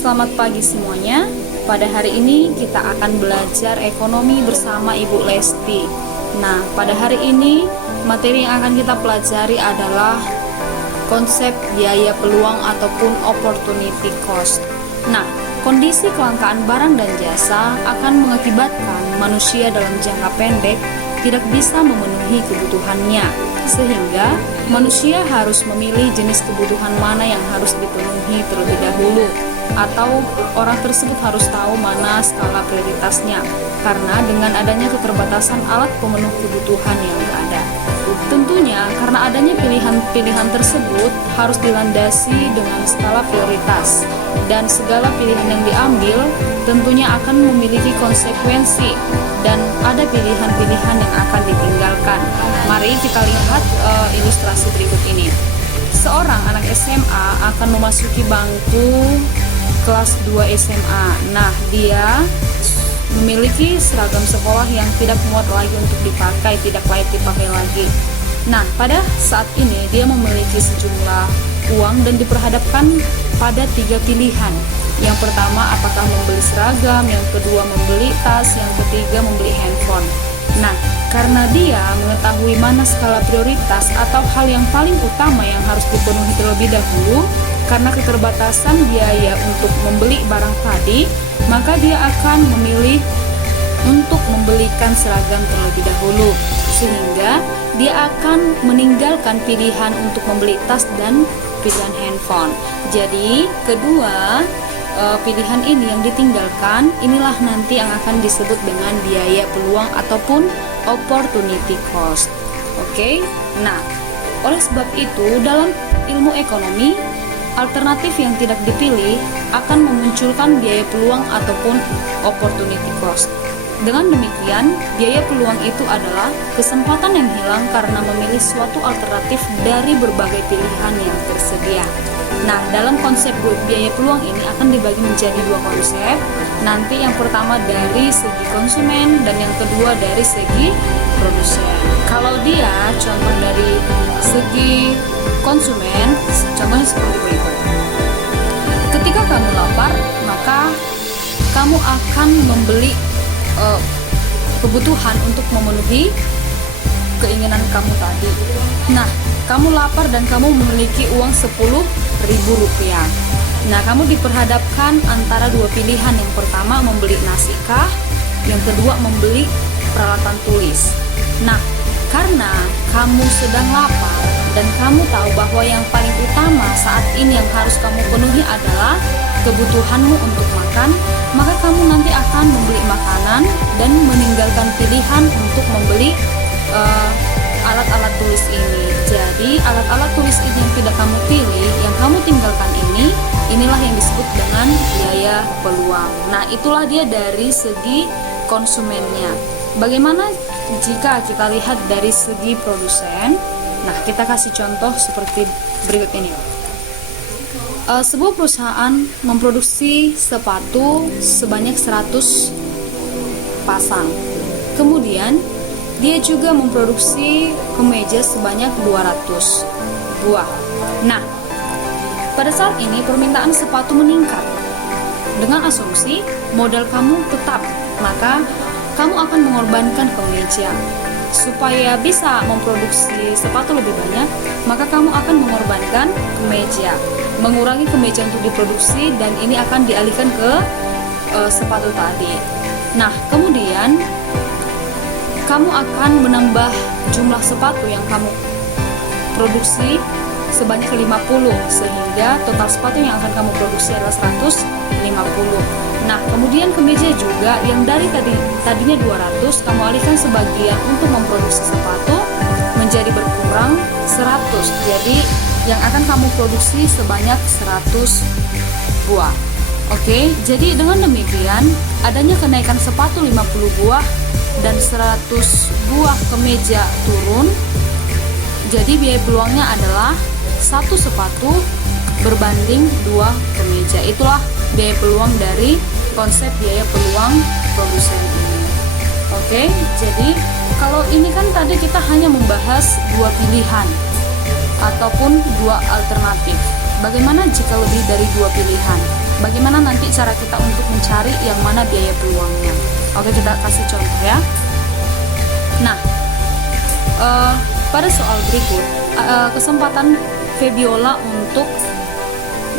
selamat pagi semuanya. Pada hari ini kita akan belajar ekonomi bersama Ibu Lesti. Nah, pada hari ini materi yang akan kita pelajari adalah konsep biaya peluang ataupun opportunity cost. Nah, kondisi kelangkaan barang dan jasa akan mengakibatkan manusia dalam jangka pendek tidak bisa memenuhi kebutuhannya, sehingga manusia harus memilih jenis kebutuhan mana yang harus dipenuhi terlebih dahulu, atau orang tersebut harus tahu mana skala prioritasnya, karena dengan adanya keterbatasan alat pemenuh kebutuhan yang ada. Tentunya karena adanya pilihan-pilihan tersebut harus dilandasi dengan skala prioritas, dan segala pilihan yang diambil tentunya akan memiliki konsekuensi dan ada pilihan-pilihan yang akan ditinggalkan. Mari kita lihat ilustrasi berikut ini. Seorang anak SMA akan memasuki bangku kelas 2 SMA. Nah, dia memiliki seragam sekolah yang tidak muat lagi untuk dipakai, tidak layak dipakai lagi. Nah, pada saat ini dia memiliki sejumlah uang dan diperhadapkan pada 3 pilihan. Yang pertama, apakah membeli seragam, yang kedua membeli tas, yang ketiga membeli handphone. Nah, karena dia mengetahui mana skala prioritas atau hal yang paling utama yang harus dipenuhi terlebih dahulu, karena keterbatasan biaya untuk membeli barang tadi, maka dia akan memilih untuk membelikan seragam terlebih dahulu, sehingga dia akan meninggalkan pilihan untuk membeli tas dan pilihan handphone. Jadi, kedua pilihan ini yang ditinggalkan, inilah nanti yang akan disebut dengan biaya peluang ataupun opportunity cost. Oke? Nah, oleh sebab itu dalam ilmu ekonomi, alternatif yang tidak dipilih akan memunculkan biaya peluang ataupun opportunity cost. Dengan demikian, biaya peluang itu adalah kesempatan yang hilang karena memilih suatu alternatif dari berbagai pilihan yang tersedia. Nah, dalam konsep biaya peluang ini akan dibagi menjadi 2 konsep. Nanti yang pertama dari segi konsumen dan yang kedua dari segi produsen. Kalau dia contoh dari segi konsumen, contohnya seperti berikut. Ketika kamu lapar, maka kamu akan membeli kebutuhan untuk memenuhi keinginan kamu tadi. Nah, kamu lapar dan kamu memiliki uang 10.000 rupiah. Nah, kamu diperhadapkan antara 2 pilihan. Yang pertama membeli nasi kah, yang kedua membeli peralatan tulis. Nah, karena kamu sedang lapar dan kamu tahu bahwa yang paling utama saat ini yang harus kamu penuhi adalah kebutuhanmu untuk makan, maka kamu nanti akan membeli makanan dan meninggalkan pilihan untuk membeli alat-alat tulis ini. Jadi alat-alat tulis ini yang tidak kamu pilih, yang kamu tinggalkan ini, inilah yang disebut dengan biaya peluang. Nah, itulah dia dari segi konsumennya. Bagaimana jika kita lihat dari segi produsen? Nah, kita kasih contoh seperti berikut ini. Sebuah perusahaan memproduksi sepatu sebanyak 100 pasang. Kemudian dia juga memproduksi kemeja sebanyak 200 buah. Nah, pada saat ini permintaan sepatu meningkat. Dengan asumsi modal kamu tetap, maka kamu akan mengorbankan kemeja. Supaya bisa memproduksi sepatu lebih banyak, maka kamu akan mengorbankan kemeja, mengurangi kemeja untuk diproduksi, dan ini akan dialihkan ke sepatu tadi. Nah, kemudian kamu akan menambah jumlah sepatu yang kamu produksi sebanyak 50, sehingga total sepatu yang akan kamu produksi adalah 150. Nah, kemudian kemeja juga yang tadinya 200, kamu alihkan sebagian untuk memproduksi sepatu menjadi berkurang 100. Jadi yang akan kamu produksi sebanyak 100 buah. Oke, jadi dengan demikian adanya kenaikan sepatu 50 buah dan 100 buah kemeja turun. Jadi biaya peluangnya adalah 1 sepatu berbanding 2 kemeja. Itulah biaya peluang dari konsep biaya peluang produsen ini. Oke, jadi kalau ini kan tadi kita hanya membahas 2 pilihan ataupun 2 alternatif. Bagaimana jika lebih dari 2 pilihan? bagaimana nanti cara kita untuk mencari yang mana biaya peluangnya. Oke, kita kasih contoh ya. Nah, pada soal berikut, kesempatan Febiola untuk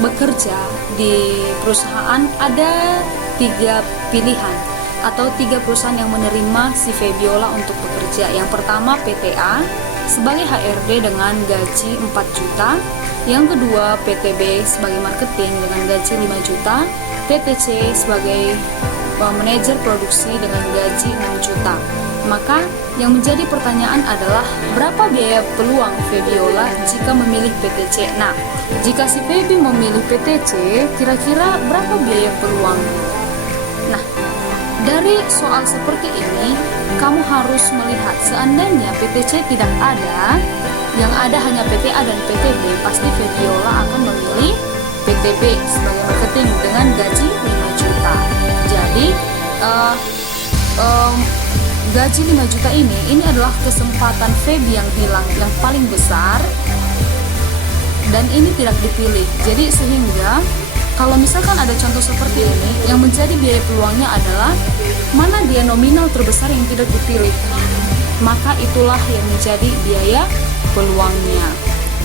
bekerja di perusahaan ada 3 pilihan atau 3 perusahaan yang menerima si Febiola untuk bekerja. Yang pertama PTA sebagai HRD dengan gaji 4 juta. Yang kedua PTB sebagai marketing dengan gaji 5 juta. PTC sebagai manajer produksi dengan gaji 6 juta. Maka yang menjadi pertanyaan adalah berapa biaya peluang Febiola jika memilih PTC. Nah, jika si Febi memilih PTC, kira-kira berapa biaya peluang? Nah, dari soal seperti ini, kamu harus melihat seandainya PTC tidak ada, yang ada hanya PTA dan PTB, pasti Febiola akan memilih PTB sebagai marketing dengan gaji 5 juta. Jadi, gaji 5 juta ini adalah kesempatan Febi yang hilang yang paling besar, dan ini tidak dipilih. Jadi sehingga kalau misalkan ada contoh seperti ini, yang menjadi biaya peluangnya adalah mana dia nominal terbesar yang tidak dipilih, maka itulah yang menjadi biaya peluangnya.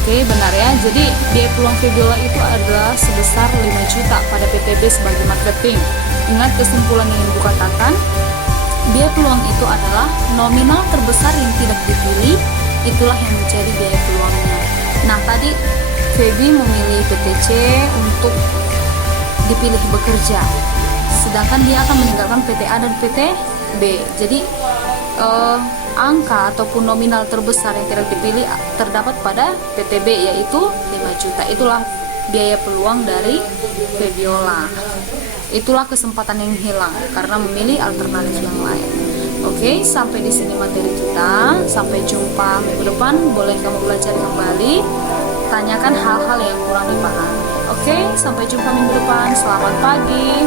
Oke, benar ya. Jadi biaya peluang Febiola itu adalah sebesar 5 juta pada PTB sebagai marketing. Ingat kesimpulan yang ibu katakan, biaya peluang itu adalah nominal terbesar yang tidak dipilih, itulah yang menjadi biaya peluangnya. Nah, tadi Febi memilih PTC untuk dipilih bekerja, sedangkan dia akan meninggalkan PTA dan PTB. Jadi angka ataupun nominal terbesar yang tidak dipilih terdapat pada PTB, yaitu 5 juta. Itulah biaya peluang dari Febiola. Itulah kesempatan yang hilang karena memilih alternatif yang lain. Oke, sampai di sini materi kita. Sampai jumpa minggu depan. Boleh kamu belajar kembali, tanyakan hal-hal yang kurang dipahami. Oke, sampai jumpa minggu depan. Selamat pagi.